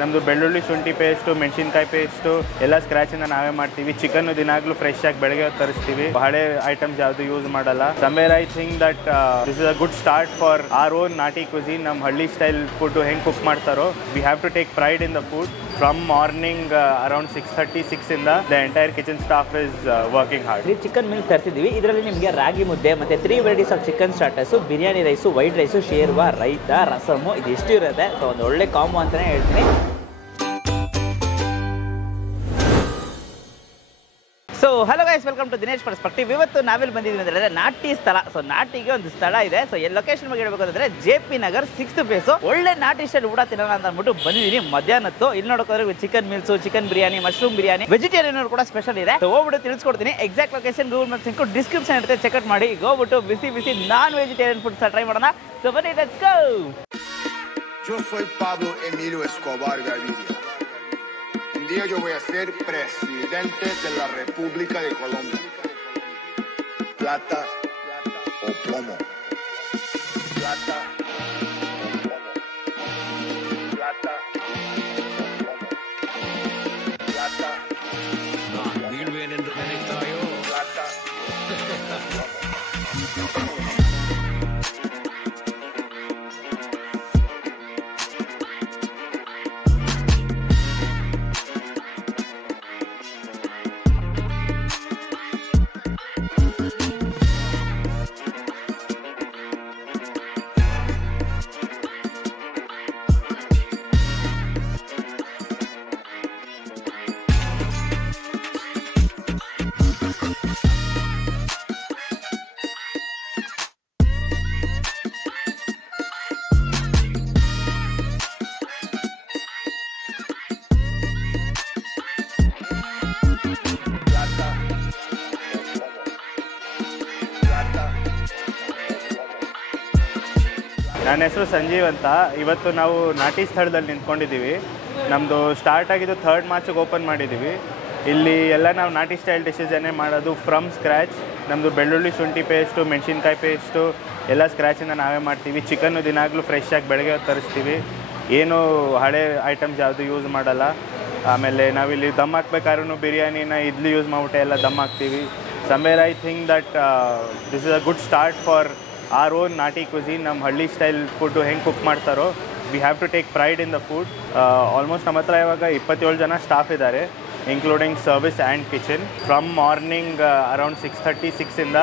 ನಮ್ಮದು ಬೆಳ್ಳುಳ್ಳಿ ಶುಂಠಿ ಪೇಸ್ಟು ಮೆಣಸಿನ್ಕಾಯಿ ಪೇಸ್ಟು ಎಲ್ಲ ಸ್ಕ್ರಾಚಿಂದ ನಾವೇ ಮಾಡ್ತೀವಿ. ಚಿಕನ್ ದಿನಾಗ್ಲೂ ಫ್ರೆಶ್ ಆಗಿ ಬೆಳಗ್ಗೆ ತರಿಸ್ತೀವಿ. ಹಳೆ ಐಟಮ್ಸ್ ಯಾವುದು ಯೂಸ್ ಮಾಡಲ್ಲ. Somewhere I think that this is a good start for our own ನಾಟಿ ಕ್ವಿಸಿನ್. ನಮ್ಮ ಹಳ್ಳಿ ಸ್ಟೈಲ್ ಫುಡ್ ಹೆಂಗೆ ಕುಕ್ ಮಾಡ್ತಾರೋ we have to take pride in the food. From morning around 6:30 ಇಂದ the entire kitchen staff is working hard. Chicken meal ತರಿಸಿದ್ದೀವಿ. ಇದರಲ್ಲಿ ನಿಮಗೆ ರಾಗಿ ಮುದ್ದೆ ಮತ್ತು 3 varieties of chicken starters, biryani rice, white rice, ಶೇರ್ವಾ, ರೈತ, ರಸಮು ಇದಿಷ್ಟು ಇರುತ್ತೆ. ಸೊ ಒಂದು ಒಳ್ಳೆ ಕಾಂಬೋ ಅಂತಲೇ ಹೇಳ್ತೀನಿ. So hello guys, welcome to Dinesh perspective. ಇವತ್ತು ನಾವೆಲ್ಲಿ ಬಂದಿದ್ದೀವಿ ಅಂದರೆ ನಾಟಿ ಸ್ಥಳ. ಸೊ ನಾಟಿಗೆ ಒಂದು ಸ್ಥಳ ಇದೆ. ಸೊ ಎಲ್ಲಿ ಲೊಕೇಶನ್ ಬಗ್ಗೆ ಹೇಳ್ಬೇಕು ಅಂದರೆ JP ನಗರ್ 6th ಫೇಸು. ಒಳ್ಳೆ ನಾಟಿ ಸ್ಟೈಲ್ ಊಟ ತಿನ್ನೋಣ ಅಂತ ಅಂದ್ಬಿಟ್ಟು ಬಂದಿದ್ದೀನಿ ಮಧ್ಯಾಹ್ನತ್ತು. ಇಲ್ಲಿ ನೋಡೋಕೆ chicken meals, chicken biryani, mushroom biryani, vegetarian ಕೂಡ ಸ್ಪೆಷಲ್ ಇದೆ. ಹೋಗ್ಬಿಟ್ಟು ತಿಳಿಸ್ಕೊಡ್ತೀನಿ. Exact location Google maps link description ಇರುತ್ತೆ, ಚೆಕ್ಔಟ್ ಮಾಡಿ. ಈಗ ಹೋಗ್ಬಿಟ್ಟು ಬಿಸಿ ಬಿಸಿ ನಾನ್ ವೆಜಿಟೇರಿಯನ್ ಫುಡ್ ಟ್ರೈ ಮಾಡೋಣ. ಸೊ ಬನ್ನಿ, let's go. Yo soy Pablo Emilio Escobar Gaviria. Un día yo voy a ser presidente de la República de Colombia. Plata o plomo. Plata o plomo. Plata o plomo. Plata. We'll win in the next time. Plata o plomo. ನನ್ನ ಹೆಸರು ಸಂಜೀವ್ ಅಂತ. ಇವತ್ತು ನಾವು ನಾಟಿ ಸ್ಥಳದಲ್ಲಿ ನಿಂತ್ಕೊಂಡಿದ್ದೀವಿ. ನಮ್ಮದು start ಆಗಿದ್ದು 3rd ಮಾರ್ಚಿಗೆ open ಮಾಡಿದ್ದೀವಿ. ಇಲ್ಲಿ ಎಲ್ಲ ನಾವು ನಾಟಿ ಸ್ಟೈಲ್ ಡಿಶಸನ್ನೇ ಮಾಡೋದು ಫ್ರಮ್ ಸ್ಕ್ರ್ಯಾಚ್. ನಮ್ಮದು ಬೆಳ್ಳುಳ್ಳಿ ಶುಂಠಿ ಪೇಸ್ಟು, ಮೆಣಸಿನ್ಕಾಯಿ ಪೇಸ್ಟು ಎಲ್ಲ ಸ್ಕ್ರ್ಯಾಚಿಂದ ನಾವೇ ಮಾಡ್ತೀವಿ. ಚಿಕನ್ನು ದಿನಾಗ್ಲೂ ಫ್ರೆಶ್ ಆಗಿ ಬೆಳಗ್ಗೆ ತರಿಸ್ತೀವಿ. ಏನು ಹಳೆ ಐಟಮ್ಸ್ ಯಾವುದು ಯೂಸ್ ಮಾಡಲ್ಲ. ಆಮೇಲೆ ನಾವಿಲ್ಲಿ ದಮ್ ಹಾಕ್ಬೇಕಾದ್ರೂ ಬಿರಿಯಾನಿನ ಇಡ್ಲಿ ಯೂಸ್ ಮಾಡಿಬಿಟ್ಟು ಎಲ್ಲ ದಮ್ ಹಾಕ್ತೀವಿ. Somewhere I think that this is a good start for our own ನಾಟಿ ಕ್ವಿಸಿನ್. ನಮ್ಮ ಹಳ್ಳಿ ಸ್ಟೈಲ್ ಫುಡ್ಡು ಹೆಂಗೆ ಕುಕ್ ಮಾಡ್ತಾರೋ we have to take pride in the food. Almost ನಮ್ಮ ಹತ್ರ ಇವಾಗ 27 ಜನ ಸ್ಟಾಫ್ ಇದ್ದಾರೆ, including service and kitchen. From morning around 6:30 ಇಂದ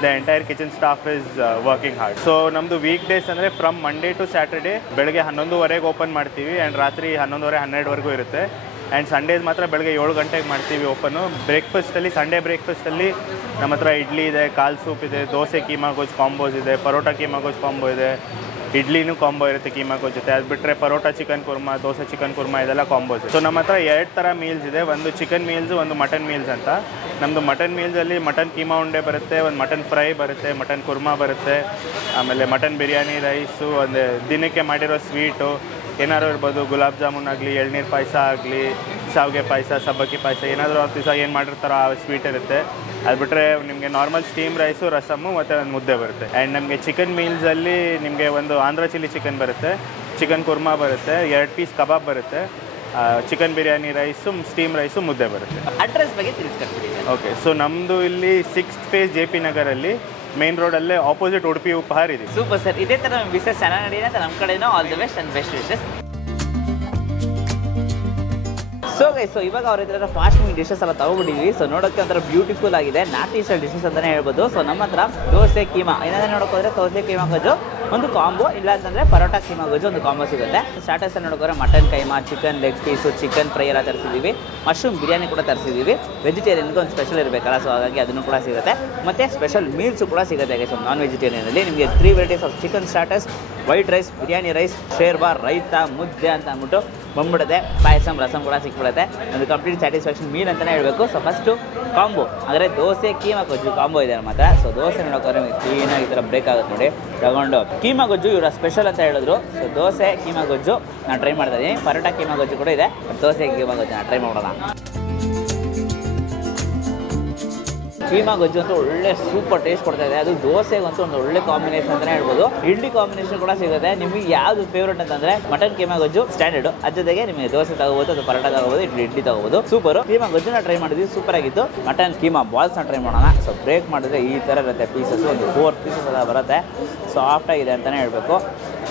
the entire kitchen staff is working hard. So ನಮ್ಮದು ವೀಕ್ ಡೇಸ್ ಅಂದರೆ ಫ್ರಮ್ ಮಂಡೇ ಟು ಸ್ಯಾಟರ್ಡೇ ಬೆಳಗ್ಗೆ 11:30 open ಮಾಡ್ತೀವಿ ಆ್ಯಂಡ್ ರಾತ್ರಿ 11:30-12 ಇರುತ್ತೆ. ಆ್ಯಂಡ್ ಸಂಡೇಸ್ ಮಾತ್ರ ಬೆಳಗ್ಗೆ 7 ಗಂಟೆಗೆ ಮಾಡ್ತೀವಿ ಓಪನು. ಬ್ರೇಕ್ಫಾಸ್ಟಲ್ಲಿ ಸಂಡೇ ಬ್ರೇಕ್ಫಾಸ್ಟಲ್ಲಿ ನಮ್ಮ ಹತ್ರ ಇಡ್ಲಿ ಇದೆ, ಕಾಲ್ ಸೂಪ್ ಇದೆ, ದೋಸೆ ಕೀಮಾ ಗೊಜ್ಜು ಕಾಂಬೋಸ್ ಇದೆ, ಪರೋಟ ಕೀಮಾ ಗೊಜ್ಜು ಕಾಂಬೋ ಇದೆ, ಇಡ್ಲಿನೂ ಕಾಂಬೋ ಇರುತ್ತೆ ಕೀಮಾ ಗೊಜ್ಜು ಜೊತೆ. ಅದು ಬಿಟ್ಟರೆ ಪರೋಟ ಚಿಕನ್ ಕುರ್ಮಾ, ದೋಸೆ ಚಿಕನ್ ಕುರ್ಮಾ ಇದೆಲ್ಲ ಕಾಂಬೋಸ್. ಸೊ ನಮ್ಮ ಹತ್ರ 2 ಥರ ಮೀಲ್ಸ್ ಇದೆ. ಒಂದು ಚಿಕನ್ ಮೀಲ್ಸು, ಒಂದು ಮಟನ್ ಮೀಲ್ಸ್ ಅಂತ. ನಮ್ಮದು ಮಟನ್ ಮೀಲ್ಸಲ್ಲಿ ಮಟನ್ ಕೀಮಾ ಉಂಡೆ ಬರುತ್ತೆ, ಒಂದು ಮಟನ್ ಫ್ರೈ ಬರುತ್ತೆ, ಮಟನ್ ಕುರ್ಮಾ ಬರುತ್ತೆ, ಆಮೇಲೆ ಮಟನ್ ಬಿರಿಯಾನಿ ರೈಸು, ಒಂದು ದಿನಕ್ಕೆ ಮಾಡಿರೋ ಸ್ವೀಟು ಏನಾದ್ರು ಇರ್ಬೋದು. ಗುಲಾಬ್ ಜಾಮೂನ್ ಆಗಲಿ, ಎಳ್ನೀರು ಪಾಯಸ ಆಗಲಿ, ಶಾವಿಗೆ ಪಾಯಸ, ಸಬ್ಬಕ್ಕಿ ಪಾಯಸ, ಏನಾದರೂ ಆ ದಿವಸ ಏನು ಮಾಡಿರ್ತಾರೋ ಆ ಸ್ವೀಟ್ ಇರುತ್ತೆ. ಅದು ಬಿಟ್ಟರೆ ನಿಮಗೆ ನಾರ್ಮಲ್ ಸ್ಟೀಮ್ ರೈಸು, ರಸಮ್ಮು ಮತ್ತು ಒಂದು ಮುದ್ದೆ ಬರುತ್ತೆ. ಆ್ಯಂಡ್ ನಮಗೆ ಚಿಕನ್ ಮೀಲ್ಸಲ್ಲಿ ನಿಮಗೆ ಒಂದು ಆಂಧ್ರ ಚಿಲ್ಲಿ ಚಿಕನ್ ಬರುತ್ತೆ, ಚಿಕನ್ ಕುರ್ಮಾ ಬರುತ್ತೆ, 2 ಪೀಸ್ ಕಬಾಬ್ ಬರುತ್ತೆ, chicken biryani rice, steam rice, ಮುದ್ದೆ ಬರುತ್ತೆ. ಅಡ್ರೆಸ್ ಬಗ್ಗೆ ತಿಳಿಸ್ಕೊಡ್ತೀನಿ. ಓಕೆ, ಸೊ ನಮ್ಮದು ಇಲ್ಲಿ 6th ಫೇಸ್ JP ನಗರಲ್ಲಿ ಮೇನ್ ರೋಡಲ್ಲೇ ಆಪೋಸಿಟ್ ಉಡುಪಿ ಉಪಹಾರ ಇದೆ. Super sir. ಇದೇ ಥರ ಬಿಸ್ನೆಸ್ ಚೆನ್ನಾಗಿ ನಡೀಲಿ ಅಂತ ನಮ್ಮ ಕಡೆನೂ all the best and best wishes. So guys, so ಇವಾಗ ಅವ್ರ ಹತ್ರ ಫಾಸ್ಟಿಂಗ್ ಡಿಶಸ್ ಎಲ್ಲ ತಗೊಬಿಟ್ಟಿದ್ವಿ. ಸೊ ನೋಡೋಕ್ಕೆ ಒಂಥರ ಬ್ಯೂಟಿಫುಲ್ ಆಗಿದೆ, ನಾಟಿ ಸ್ಟೈಲ್ ಡಿಶಸ್ ಅಂತಲೇ ಹೇಳ್ಬೋದು. ಸೊ ನಮ್ಮ ಹತ್ರ ದೋಸೆ ಕೀಮಾ ಏನಾದರೂ ನೋಡೋಕೋದ್ರೆ ದೋಸೆ ಕೀಮಾ ಗೊಜ್ಜು ಒಂದು ಕಾಂಬೋ, ಇಲ್ಲ ಅಂತಂದರೆ ಪರೋಟ ಕೀಮಾ ಗೊಜ್ಜು ಒಂದು ಕಾಂಬೋ ಸಿಗುತ್ತೆ. ಸ್ಟಾರ್ಟರ್ಸ್ ನೋಡೋಕೋದ್ರೆ mutton keema, chicken leg piece, chicken fry ಎಲ್ಲ ತರಿಸಿದ್ದೀವಿ, ಮಶ್ರೂಮ್ ಬಿರಿಯಾನಿ ಕೂಡ ತರಿಸಿದ್ದೀವಿ. ವೆಜಿಟೇರಿಯನ್ಗೆ ಒಂದು ಸ್ಪೆಷಲ್ ಇರಬೇಕಲ್ಲ, ಸೊ ಹಾಗಾಗಿ ಅದನ್ನು ಕೂಡ ಸಿಗುತ್ತೆ. ಮತ್ತು ಸ್ಪೆಷಲ್ ಮೀಲ್ಸು ಕೂಡ ಸಿಗುತ್ತೆ. ಸೊ ನಾನ್ ವೆಜಿಟೇರಿಯನಲ್ಲಿ ನಿಮಗೆ 3 varieties of chicken starters, white rice, biryani rice, ಶೇರ್ವಾ, ರೈತ, ಮುದ್ದೆ ಅಂತ ಅಂದ್ಬಿಟ್ಟು ಬಂದ್ಬಿಡುತ್ತೆ. ಪಾಯಸಂ, ರಸಮ್ ಕೂಡ ಸಿಕ್ಬಿಡುತ್ತೆ. ಒಂದು ಕಂಪ್ಲೀಟ್ ಸ್ಯಾಟಿಸ್ಫ್ಯಾಕ್ಷನ್ ಮೀಲ್ ಅಂತಲೇ ಹೇಳಬೇಕು. ಸೊ ಫಸ್ಟು ಕಾಂಬೋ ಅಂದರೆ ದೋಸೆ ಕೀಮಾ ಗೊಜ್ಜು ಕಾಂಬೋ ಇದೆ ನಮ್ಮ ಹತ್ರ. ಸೊ ದೋಸೆ ನೋಡೋಕ್ಕಾದ್ರೆ ಕ್ಲೀನಾಗಿ ಈ ಥರ ಬ್ರೇಕ್ ಆಗುತ್ತೆ ನೋಡಿ. ತಗೊಂಡು ಕೀಮಾ ಗೊಜ್ಜು ಇವರ ಸ್ಪೆಷಲ್ ಅಂತ ಹೇಳಿದ್ರು. ಸೊ ದೋಸೆ ಕೀಮಾ ಗೊಜ್ಜು ನಾನು ಟ್ರೈ ಮಾಡ್ತಾ ಇದ್ದೀನಿ. ಪರೋಟ ಕೀಮಾ ಗೊಜ್ಜು ಕೂಡ ಇದೆ, ದೋಸೆ ಕೀಮಾ ಗೊಜ್ಜು ನಾನು ಟ್ರೈ ಮಾಡೋಣ. ಕೀಮಾ ಗೊಜ್ಜು ಅಂತೂ ಒಳ್ಳೆ ಸೂಪರ್ ಟೇಸ್ಟ್ ಕೊಡ್ತಾ ಇದೆ. ಅದು ದೋಸೆಗಂತೂ ಒಂದು ಒಳ್ಳೆ ಕಾಂಬಿನೇಷನ್ ಅಂತಲೇ ಹೇಳ್ಬೋದು. ಇಡ್ಲಿ ಕಾಂಬಿನೇಷನ್ ಕೂಡ ಸಿಗುತ್ತೆ. ನಿಮಗೆ ಯಾವುದು ಫೇವ್ರೇಟ್ ಅಂತಂದರೆ ಮಟನ್ ಕೀಮಾ ಗೊಜ್ಜು ಸ್ಟ್ಯಾಂಡರ್ಡು. ಅದ್ರ ಜೊತೆಗೆ ನಿಮಗೆ ದೋಸೆ ತಗೋಬೋದು ಅಥವಾ ಪರೋಟ ತಗೋಬೋದು, ಇಡ್ಲಿ ತಗೋಬೋದು. ಸೂಪರು. ಕೀಮಾ ಗೊಜ್ಜನ್ನ ಟ್ರೈ ಮಾಡಿದ್ವಿ, ಸೂಪರ್ ಆಗಿತ್ತು. ಮಟನ್ ಕೀಮಾ ಬಾಲ್ಸ್ನ ಟ್ರೈ ಮಾಡೋಣ. ಸೊ ಬ್ರೇಕ್ ಮಾಡಿದ್ರೆ ಈ ಥರ ಇರುತ್ತೆ ಪೀಸಸ್, ಒಂದು 4 ಪೀಸಸ್ ಎಲ್ಲ ಬರುತ್ತೆ. ಸಾಫ್ಟ್ ಆಗಿದೆ ಅಂತಲೇ ಹೇಳಬೇಕು.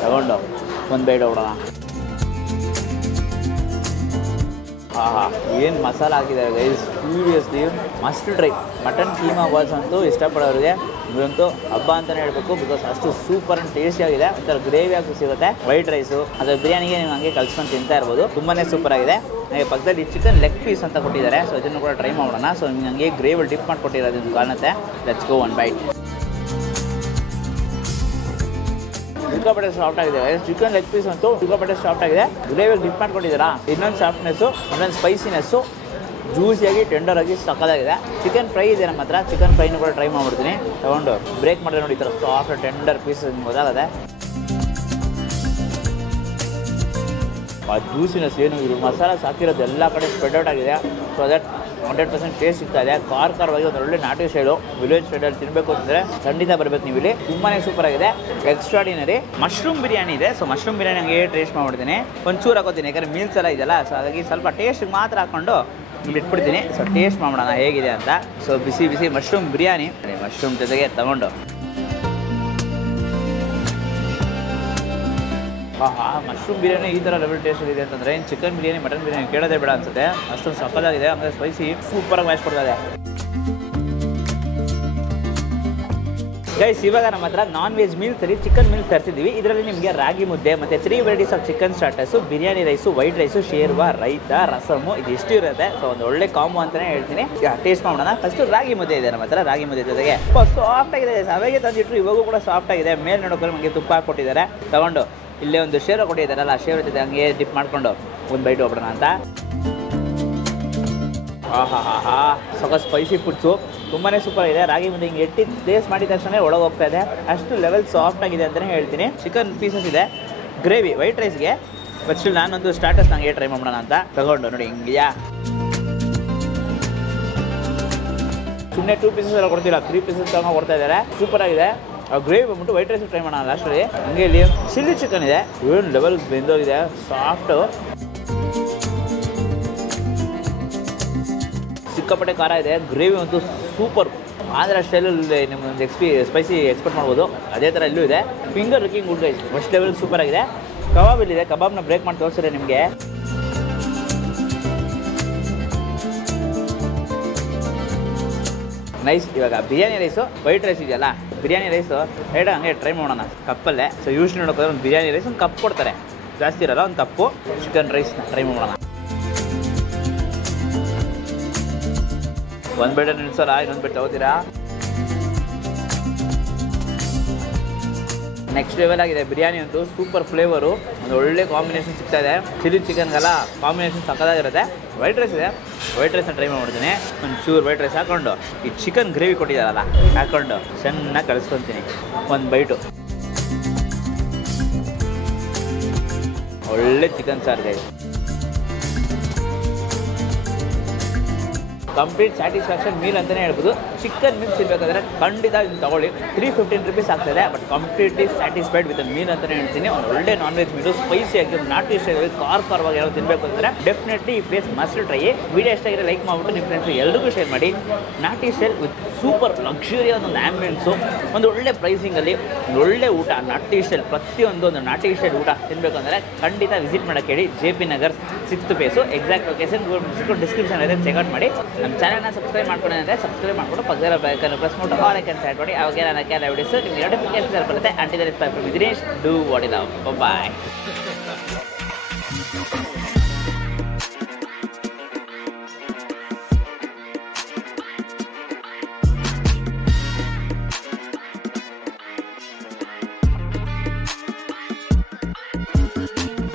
ತಗೊಂಡು ಒಂದು ಬೈಟ್ ಹೊಡೋಣ. ಏನು ಮಸಾಲ ಹಾಕಿದ್ದಾರೆ guys, seriously must try. Mutton keema balls ಅಂತೂ ಇಷ್ಟಪಡೋರಿಗೆ ಇದಂತೂ ಹಬ್ಬ ಅಂತಲೇ ಹೇಳಬೇಕು. ಬಿಕಾಸ್ ಅಷ್ಟು ಸೂಪರ್ ಆ್ಯಂಡ್ ಟೇಸ್ಟಿಯಾಗಿದೆ. ಒಂಥರ ಗ್ರೇವಿ ಆಗಿ ಸಿಗುತ್ತೆ. ವೈಟ್ ರೈಸು ಅದರ ಬಿರಿಯಾನಿಗೆ ನೀವು ಹಂಗೆ ಕಲ್ಸ್ಕೊಂಡು ತಿಂತಾ ಇರ್ಬೋದು. ತುಂಬಾ ಸೂಪರ್ ಆಗಿದೆ. ಹಾಗೆ ಪಕ್ಕದಲ್ಲಿ ಚಿಕನ್ ಲೆಗ್ ಪೀಸ್ ಅಂತ ಕೊಟ್ಟಿದ್ದಾರೆ. ಸೊ ಇದನ್ನು ಕೂಡ ಟ್ರೈ ಮಾಡೋಣ. ಸೊ ನಿಮ್ಗೆ ಹಂಗೆ ಗ್ರೇವಿ ಡಿಪ್ ಮಾಡಿಕೊಟ್ಟಿರೋದು ಕಾಣುತ್ತೆ. Let's go one bite. ಸಿಕ್ಕಾಪಟ್ಟೆ ಸಾಫ್ಟ್ ಆಗಿದೆ. ಚಿಕನ್ ಲೆಗ್ ಪೀಸ್ ಅಂತೂ ಸಿಕ್ಕಾಪಟ್ಟೆ ಸಾಫ್ಟ್ ಆಗಿದೆ. ಗ್ರೇವಿ ಡಿಪ್ ಮಾಡ್ಕೊಂಡಿದ್ದೀರಾ, ಇನ್ನೊಂದು ಸಾಫ್ಟ್ನೆಸ್ಸು, ಇನ್ನೊಂದು ಸ್ಪೈಸಿನೆಸ್ಸು, ಜ್ಯೂಸಿಯಾಗಿ ಟೆಂಡರ್ ಆಗಿ ಸಕ್ಕದಾಗಿದೆ. ಚಿಕನ್ ಫ್ರೈ ಇದೆ ನಮ್ಮ ಹತ್ರ. ಚಿಕನ್ ಫ್ರೈನೂ ಕೂಡ ಟ್ರೈ ಮಾಡ್ಬಿಡ್ತೀನಿ. ತಗೊಂಡು ಬ್ರೇಕ್ ಮಾಡಿದ್ರೆ ನೋಡಿ ಈ ಥರ ಸಾಫ್ಟ್ ಟೆಂಡರ್ ಪೀಸ್ ಗೊತ್ತಾಗುತ್ತೆ. ಆ ಜ್ಯೂಸಿನೆಸ್ ಏನು ಇದು ಮಸಾಲ ಹಾಕಿರೋದು ಎಲ್ಲ ಕಡೆ ಸ್ಪ್ರೆಡ್ ಔಟ್ ಆಗಿದೆ. ಸೊ ದಟ್ 100% ಟೇಸ್ಟ್ ಸಿಗ್ತಾ ಇದೆ. ಖಾರವಾಗಿ ಒಂದು ಒಳ್ಳೆ ನಾಟಿ ಸ್ಟೈಲು, ವಿಲೇಜ್ ಸ್ಟೈಲಲ್ಲಿ ತಿನ್ನಬೇಕು ಅಂತಂದರೆ ಖಂಡಿತ ಬರಬೇಕು ನೀವು ಇಲ್ಲಿ. ತುಂಬಾ ಸೂಪರ್ ಆಗಿದೆ. ಎಕ್ಸ್ಟ್ರಾಡಿನರಿ ಮಶ್ರೂಮ್ ಬಿರಿಯಾನಿ ಇದೆ. ಸೊ ಮಶ್ರೂಮ್ ಬಿರಿಯಾನಿ ಹಂಗೆ ಟೇಸ್ಟ್ ಮಾಡ್ಬಿಡ್ತೀನಿ. ಒಂಚೂರು ಹಾಕೋತೀನಿ, ಯಾಕಂದರೆ ಮೀಲ್ಸ್ ಎಲ್ಲ ಇದೆಯಲ್ಲ. ಸೊ ಹಾಗಾಗಿ ಸ್ವಲ್ಪ ಟೇಸ್ಟಿಗೆ ಮಾತ್ರ ಹಾಕ್ಕೊಂಡು ಇಲ್ಲಿ ಇಟ್ಬಿಡ್ತೀನಿ. ಸೊ ಟೇಸ್ಟ್ ಮಾಡೋಣ ಹೇಗಿದೆ ಅಂತ. ಸೊ ಬಿಸಿ ಬಿಸಿ ಮಶ್ರೂಮ್ ಬಿರಿಯಾನಿ, ಮಶ್ರೂಮ್ ಜೊತೆಗೆ ತಗೊಂಡು ಮಶ್ರೂಮ್ ಬಿರಿಯಾನಿ ಈ ಥರ ಲೆವೆಲ್ ಟೇಸ್ಟ್ ಇದೆ ಅಂತಂದರೆ ಇನ್ನು ಚಿಕನ್ ಬಿರಿಯಾನಿ, ಮಟನ್ ಬಿರಿಯಾನಿ ಕೇಳೋದೇ ಬೇಡ ಅನ್ಸುತ್ತೆ. ಅಷ್ಟೊಂದು ಸಕ್ಕತ್ತಾಗಿದೆ. ಅಂದರೆ ಸ್ಪೈಸಿ ಸೂಪರಾಗಿ ಮ್ಯಾಚ್ ಕೊಡ್ತಾ ಇದೆ. ಗೈಸ್ ಇವಾಗ ನಮ್ಮ ಹತ್ರ ನಾನ್ ವೆಜ್ ಮೀಲ್ಸಲ್ಲಿ ಚಿಕನ್ ಮೀಲ್ಸ್ ತರಿಸಿದ್ದೀವಿ. ಇದರಲ್ಲಿ ನಿಮಗೆ ರಾಗಿ ಮುದ್ದೆ ಮತ್ತು 3 varieties of chicken starters, biryani rice, white rice, ಶೇರ್ವಾ, ರೈತ, ರಸಮು, ಇದು ಇಷ್ಟು ಇರುತ್ತೆ. ಸೊ ಒಂದು ಒಳ್ಳೆ ಕಾಂಬೋ ಅಂತಲೇ ಹೇಳ್ತೀನಿ. ಟೇಸ್ಟ್ ಮಾಡೋಣ. ಫಸ್ಟು ರಾಗಿ ಮುದ್ದೆ ಇದೆ ನಮ್ಮ ಹತ್ರ. ರಾಗಿ ಮುದ್ದೆ ಜೊತೆಗೆ ಸಾಫ್ಟ್ ಆಗಿದೆ. ಅವಾಗೆ ತಂದಿಟ್ರು ಇವಾಗೂ ಕೂಡ ಸಾಫ್ಟ್ ಆಗಿದೆ. ಮೇಲೆ ನೋಡೋಕೆ ನಮಗೆ ತುಪ್ಪ ಹಾಕ್ಕೊಟ್ಟಿದ್ದಾರೆ. ತಗೊಂಡು ಇಲ್ಲೇ ಒಂದು ಶೇರ್ ಕೊಟ್ಟಿದ್ದಾರಲ್ಲ, ಆ ಶೇರ್ ಜೊತೆ ಹಂಗೆ ಡಿಪ್ ಮಾಡಿಕೊಂಡು ಒಂದು ಬೈಟ್ ಹೋಗ್ಬಿಡೋಣ ಅಂತ. ಸ್ವಲ್ಪ ಸ್ಪೈಸಿ ಫುಡ್ಸು ತುಂಬಾ ಸೂಪರ್ ಇದೆ. ರಾಗಿ ಮುದ್ದೆ ಹಿಂಗೆ ಎಟ್ಟಿ ಟೇಸ್ಟ್ ಮಾಡಿದ ತಕ್ಷಣ ಒಳಗೆ ಹೋಗ್ತಾ ಇದೆ. ಅಷ್ಟು ಲೆವೆಲ್ ಸಾಫ್ಟ್ ಆಗಿದೆ ಅಂತಲೇ ಹೇಳ್ತೀನಿ. ಚಿಕನ್ ಪೀಸಸ್ ಇದೆ, ಗ್ರೇವಿ ವೈಟ್ ರೈಸ್ಗೆ. ಬಟ್ ಸ್ಟಿಲ್ ನಾನೊಂದು ಸ್ಟಾರ್ಟರ್ಸ್ ನಂಗೆ ಟ್ರೈ ಮಾಡೋಣ ಅಂತ ತಗೊಂಡು ನೋಡಿ ಹಿಂಗೆಯಾ ಸುಮ್ಮನೆ 2 ಪೀಸಸ್ ಎಲ್ಲ ಕೊಡ್ತಿಲ್ಲ, 3 ಪೀಸಸ್ ತಗೊಂಡು ಕೊಡ್ತಾ ಇದ್ದಾರೆ. ಸೂಪರ್ ಆಗಿದೆ. ಆ ಗ್ರೇವಿ ಬಂದ್ಬಿಟ್ಟು ವೈಟ್ ರೈಸ್ ಟ್ರೈ ಮಾಡೋಣ ಲಾಸ್ಟಲ್ಲಿ. ಹಂಗೆ ಇಲ್ಲಿ ಚಿಲ್ಲಿ ಚಿಕನ್ ಇದೆ, ಏನು ಲೆವೆಲ್ ಬೆಂದೋಗಿದೆ, ಸಾಫ್ಟು, ಸಿಕ್ಕಾಪಟ್ಟೆ ಖಾರ ಇದೆ. ಗ್ರೇವಿ ಅಂತೂ ಸೂಪರ್. ಆಂಧ್ರ ಸ್ಟೈಲಲ್ಲಿ ನಿಮ್ಮೊಂದು ಸ್ಪೈಸಿ ಎಕ್ಸ್ಪೆಕ್ಟ್ ಮಾಡ್ಬೋದು. ಅದೇ ಥರ ಇಲ್ಲೂ ಇದೆ. Finger licking good guys, first level super ಆಗಿದೆ. ಕಬಾಬ್ ಇಲ್ಲಿದೆ, ಕಬಾಬ್ನ ಬ್ರೇಕ್ ಮಾಡಿ ತೋರಿಸಿದ್ರೆ ನಿಮಗೆ. ನೈಸ್. ಇವಾಗ ಬಿರಿಯಾನಿ ರೈಸು, ವೈಟ್ ರೈಸ್ ಇದೆಯಲ್ಲ, ಬಿರಿಯಾನಿ ರೈಸು ರೈಟ್ ಹಂಗೆ ಟ್ರೈ ಮಾಡೋಣ ಕಪ್ಪಲ್ಲೇ. ಸೊ ಯೂಶ್ವಲಿ ನೋಡೋಕೆ ಒಂದು ಬಿರಿಯಾನಿ ರೈಸ್ ಒಂದು ಕಪ್ ಕೊಡ್ತಾರೆ, ಜಾಸ್ತಿ ಇರೋಲ್ಲ. ಒಂದು ಕಪ್ಪು ಚಿಕನ್ ರೈಸ್ನ ಟ್ರೈ ಮಾಡೋಣ. ಒಂದು ಬೇಡ ನಿಲ್ಸಲ್ಲ, ಇನ್ನೊಂದು ಬೇಡ ತಗೋತೀರಾ. ನೆಕ್ಸ್ಟ್ ಲೆವೆಲ್ ಆಗಿದೆ. ಬಿರಿಯಾನಿ ಅಂತೂ ಸೂಪರ್ ಫ್ಲೇವರು, ಒಂದು ಒಳ್ಳೆ ಕಾಂಬಿನೇಷನ್ ಸಿಗ್ತಾ ಇದೆ. ಚಿಲ್ಲಿ ಚಿಕನ್ಗೆಲ್ಲ ಕಾಂಬಿನೇಷನ್ ಸಕ್ಕದಾಗಿರುತ್ತೆ. ವೈಟ್ ರೈಸ್ ಇದೆ, ವೈಟ್ ರೈಸ್ನ ಟ್ರೈ ಮಾಡ್ಬಿಡ್ತೀನಿ. ಒಂದು ಚೂರು ವೈಟ್ ರೈಸ್ ಹಾಕ್ಕೊಂಡು ಈ ಚಿಕನ್ ಗ್ರೇವಿ ಕೊಟ್ಟಿದ್ದಾರಲ್ಲ ಹಾಕ್ಕೊಂಡು ಚೆನ್ನಾಗಿ ಕಳಿಸ್ಕೊತೀನಿ. ಒಂದು ಬೈಟು ಒಳ್ಳೆ ಚಿಕನ್ ಸಾರಿಗೆ. ಕಂಪ್ಲೀಟ್ ಸ್ಯಾಟಿಸ್ಫ್ಯಾಕ್ಷನ್ ಮೀಲ್ ಅಂತಲೇ ಹೇಳ್ಬೋದು. ಚಿಕನ್ ಮೀಲ್ ಸಿಗಬೇಕಾದ್ರೆ ಖಂಡಿತ ಇದು ತೊಗೊಳ್ಳಿ. 315 ರುಪೀಸ್ ಆಗ್ತದೆ. But completely satisfied with meal ಅಂತಲೇ ಹೇಳ್ತೀನಿ. ಒಂದು ಒಳ್ಳೆ ನಾನ್ ವೆಜ್ ಮೀಲು, ಸ್ಪೈಸಿಯಾಗಿ ನಾಟಿ ಸ್ಟೈಲಲ್ಲಿ ಖಾರವಾಗಿ ಯಾರು ತಿನ್ನಬೇಕು ಅಂದರೆ ಡೆಫಿನೆಟ್ಲಿ ಈ ಪ್ಲೇಸ್ ಮಸ್ಟ್ ಟ್ರೈ. ವಿಡಿಯೋ ಎಷ್ಟಾಗಿದೆ ಲೈಕ್ ಮಾಡಿಬಿಟ್ಟು ನಿಮ್ಮ ಫ್ರೆಂಡ್ಸ್ ಎಲ್ರಿಗೂ ಶೇರ್ ಮಾಡಿ. ನಾಟಿ ಸ್ಟೈಲ್ ವಿತ್ ಸೂಪರ್ ಲಕ್ಸುರಿಯಾದ ಒಂದು ಆ್ಯಂಬಿಯನ್ಸು, ಒಂದು ಒಳ್ಳೆ ಪ್ರೈಸಿಂಗಲ್ಲಿ ಒಂದು ಒಳ್ಳೆ ಊಟ. ನಾಟಿ ಸ್ಟೈಲ್ ಪ್ರತಿಯೊಂದು ಒಂದು ನಾಟಿ ಸ್ಟೈಲ್ ಊಟ ತಿನ್ನಬೇಕಂದ್ರೆ ಖಂಡಿತ ವಿಸಿಟ್ ಮಾಡೋಕ್ಕೆ ಹೇಳಿ. JP Nagar 6th phase. Exact location description ಇದೆ, ಚೆಕ್ಔಟ್ ಮಾಡಿ. ನಮ್ಮ ಚಾನಲ್ನ ಸಬ್ಸ್ಕ್ರೈಬ್ ಮಾಡ್ಕೊಂಡ್ರೆ ಸಬ್ಸ್ಕ್ರೈಬ್ ಮಾಡಿಕೊಂಡು ಪಕ್ಕದ ಬೆಲ್ಲೈಕನ್ ಪ್ರೆಸ್ ಮಾಡಿ ಆಲ್ ಐಕನ್ ಸೆಲೆಕ್ಟ್ ಮಾಡಿ. ಅವಾಗ ನಾನು ವಿಡಿಯೋಸ್ ನಿಮಗೆ ನೋಟಿಫಿಕೇಶನ್ ಬರುತ್ತೆ. Until Dinesh, do what is love. Bye.